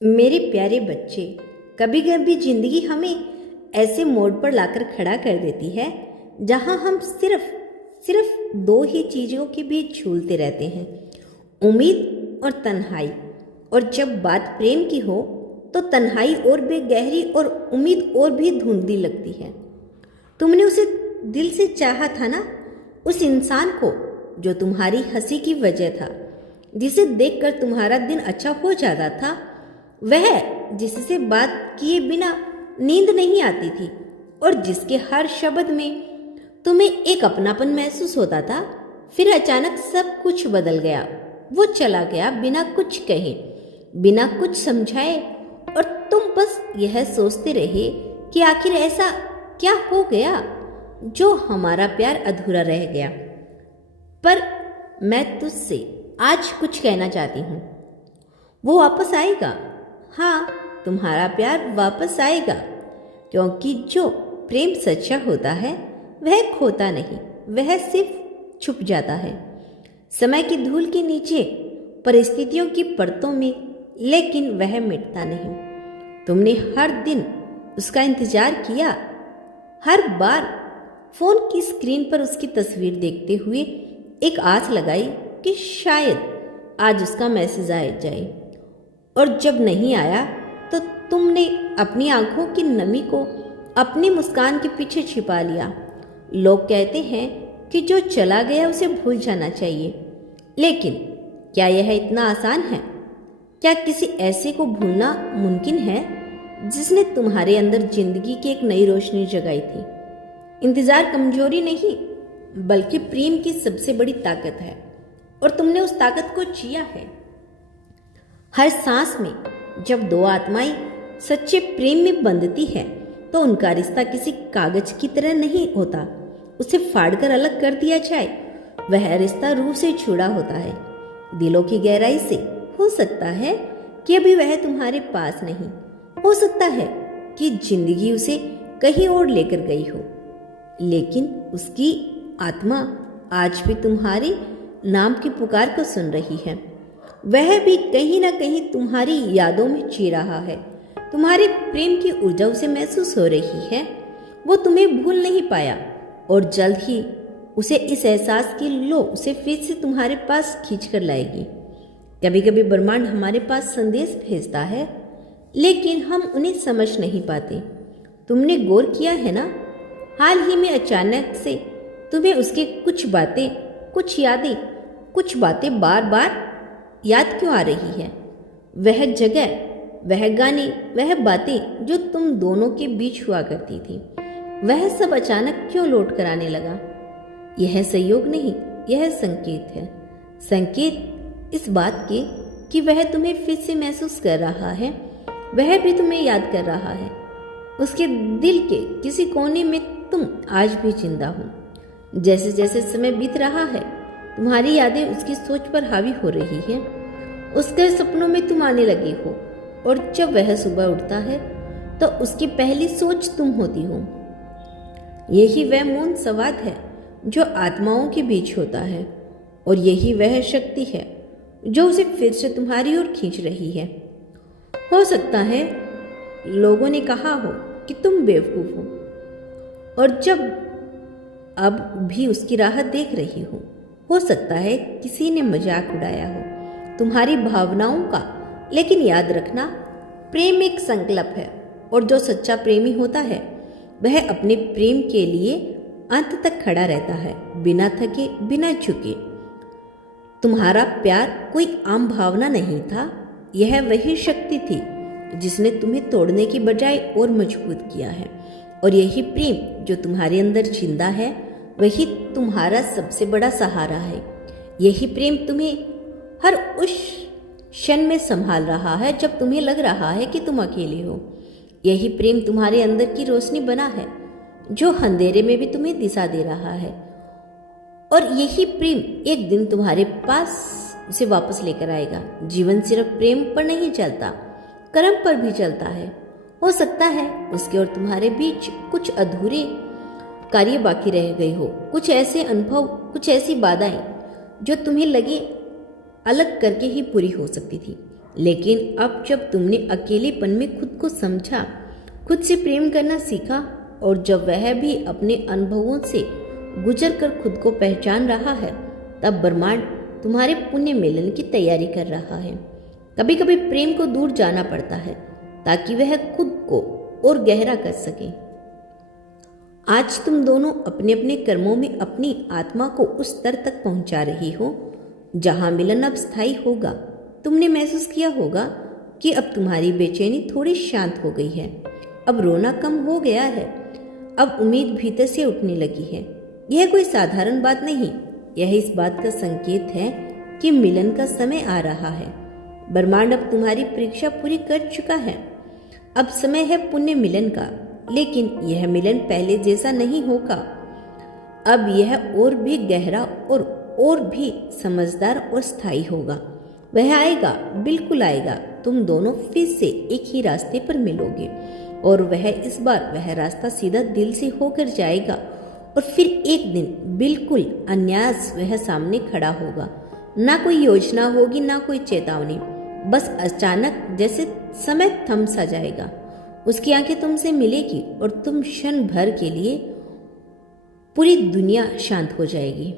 मेरे प्यारे बच्चे, कभी कभी जिंदगी हमें ऐसे मोड़ पर लाकर खड़ा कर देती है जहां हम सिर्फ दो ही चीज़ों के बीच झूलते रहते हैं, उम्मीद और तन्हाई। और जब बात प्रेम की हो तो तन्हाई और भी गहरी और उम्मीद और भी धुंधली लगती है। तुमने उसे दिल से चाहा था ना, उस इंसान को जो तुम्हारी हंसी की वजह था, जिसे देखकर तुम्हारा दिन अच्छा हो जाता था, वह जिससे बात किए बिना नींद नहीं आती थी और जिसके हर शब्द में तुम्हें एक अपनापन महसूस होता था। फिर अचानक सब कुछ बदल गया। वो चला गया बिना कुछ कहे, बिना कुछ समझाए, और तुम बस यह सोचते रहे कि आखिर ऐसा क्या हो गया जो हमारा प्यार अधूरा रह गया। पर मैं तुझसे आज कुछ कहना चाहती हूँ। वो वापस आएगा। हाँ, तुम्हारा प्यार वापस आएगा, क्योंकि जो प्रेम सच्चा होता है वह खोता नहीं, वह सिर्फ छुप जाता है समय की धूल के नीचे, परिस्थितियों की परतों में, लेकिन वह मिटता नहीं। तुमने हर दिन उसका इंतजार किया, हर बार फोन की स्क्रीन पर उसकी तस्वीर देखते हुए एक आस लगाई कि शायद आज उसका मैसेज आ जाए। और जब नहीं आया तो तुमने अपनी आंखों की नमी को अपनी मुस्कान के पीछे छिपा लिया। लोग कहते हैं कि जो चला गया उसे भूल जाना चाहिए, लेकिन क्या यह इतना आसान है? क्या किसी ऐसे को भूलना मुमकिन है जिसने तुम्हारे अंदर जिंदगी की एक नई रोशनी जगाई थी? इंतजार कमजोरी नहीं, बल्कि प्रेम की सबसे बड़ी ताकत है, और तुमने उस ताकत को जिया है। हर सांस में जब दो आत्माएं सच्चे प्रेम में बंधती है तो उनका रिश्ता किसी कागज की तरह नहीं होता। उसे फाड़कर अलग कर दिया जाए, वह रिश्ता रूह से जुड़ा होता है, दिलों की गहराई से। हो सकता है कि अभी वह तुम्हारे पास नहीं, हो सकता है कि जिंदगी उसे कहीं और लेकर गई हो, लेकिन उसकी आत्मा आज भी तुम्हारी नाम की पुकार को सुन रही है। वह भी कहीं ना कहीं तुम्हारी यादों में जी रहा है। तुम्हारे प्रेम की ऊर्जा उसे महसूस हो रही है। वो तुम्हें भूल नहीं पाया, और जल्द ही उसे इस एहसास की लो उसे फिर से तुम्हारे पास खींच कर लाएगी। कभी कभी ब्रह्मांड हमारे पास संदेश भेजता है, लेकिन हम उन्हें समझ नहीं पाते। तुमने गौर किया है ना, हाल ही में अचानक से तुम्हें उसकी कुछ बातें, कुछ यादें, कुछ बातें बार बार याद क्यों आ रही है? वह जगह, वह गाने, वह बातें जो तुम दोनों के बीच हुआ करती थी, वह सब अचानक क्यों लौट कर आने लगा? यह संयोग नहीं, यह संकेत है। संकेत इस बात के कि वह तुम्हें फिर से महसूस कर रहा है, वह भी तुम्हें याद कर रहा है। उसके दिल के किसी कोने में तुम आज भी जिंदा हो। जैसे जैसे समय बीत रहा है, तुम्हारी यादें उसकी सोच पर हावी हो रही है। उसके सपनों में तुम आने लगे हो, और जब वह सुबह उठता है तो उसकी पहली सोच तुम होती हो। यही वह मौन संवाद है जो आत्माओं के बीच होता है, और यही वह शक्ति है जो उसे फिर से तुम्हारी ओर खींच रही है। हो सकता है लोगों ने कहा हो कि तुम बेवकूफ हो, और जब अब भी उसकी राह देख रही हो सकता है किसी ने मजाक उड़ाया हो तुम्हारी भावनाओं का, लेकिन याद रखना, प्रेम एक संकल्प है, और जो सच्चा प्रेमी होता है वह अपने प्रेम के लिए अंत तक खड़ा रहता है, बिना थके, बिना झुके। तुम्हारा प्यार कोई आम भावना नहीं था, यह वही शक्ति थी जिसने तुम्हें तोड़ने की बजाय और मजबूत किया है। और यही प्रेम जो तुम्हारे अंदर जिंदा है, वही तुम्हारा सबसे बड़ा सहारा है। यही प्रेम तुम्हें हर उस क्षण में संभाल रहा है जब तुम्हें लग रहा है कि तुम अकेले हो। यही प्रेम तुम्हारे अंदर की रोशनी बना है जो अंधेरे में भी तुम्हें दिशा दे रहा है। और यही प्रेम एक दिन तुम्हारे पास उसे वापस लेकर आएगा। जीवन सिर्फ प्रेम पर नहीं चलता, कर्म पर भी चलता है। हो सकता है उसके और तुम्हारे बीच कुछ अधूरे कार्य बाकी रह गए हो, कुछ ऐसे अनुभव, कुछ ऐसी बाधाएं जो तुम्हें लगे अलग करके ही पूरी हो सकती थी, लेकिन अब जब तुमने अकेलेपन में खुद को समझा, खुद से प्रेम करना सीखा, और जब वह भी अपने अनुभवों से गुजर कर खुद को पहचान रहा है, तब ब्रह्मांड तुम्हारे पुण्य मिलन की तैयारी कर रहा है। कभी कभी प्रेम को दूर जाना पड़ता है ताकि वह खुद को और गहरा कर सके। आज तुम दोनों अपने अपने कर्मों में अपनी आत्मा को उस स्तर तक पहुंचा रही हो जहां मिलन अब स्थायी होगा। तुमने महसूस किया होगा कि अब तुम्हारी बेचैनी थोड़ी शांत हो गई है, अब रोना कम हो गया है, अब उम्मीद भीतर से उठने लगी है। यह कोई साधारण बात नहीं, यह इस बात का संकेत है कि मिलन का समय आ रहा है। ब्रह्मांड अब तुम्हारी परीक्षा पूरी कर चुका है। अब समय है पुण्य मिलन का, लेकिन यह मिलन पहले जैसा नहीं होगा। अब यह और भी गहरा और भी समझदार और स्थायी होगा। वह आएगा, बिल्कुल आएगा। तुम दोनों फिर से एक ही रास्ते पर मिलोगे, और इस बार वह रास्ता सीधा दिल से होकर जाएगा। और फिर एक दिन बिल्कुल अनायास वह सामने खड़ा होगा। ना कोई योजना होगी, ना कोई चेतावनी, बस अचानक जैसे समय थम सा जाएगा। उसकी आंखें तुमसे मिलेगी और तुम क्षण भर के लिए पूरी दुनिया शांत हो जाएगी।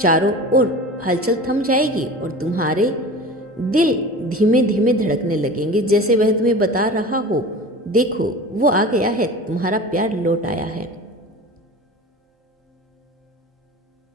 चारों ओर हलचल थम जाएगी और तुम्हारे दिल धीमे धीमे धड़कने लगेंगे, जैसे वह तुम्हें बता रहा हो, देखो वो आ गया है, तुम्हारा प्यार लौट आया है।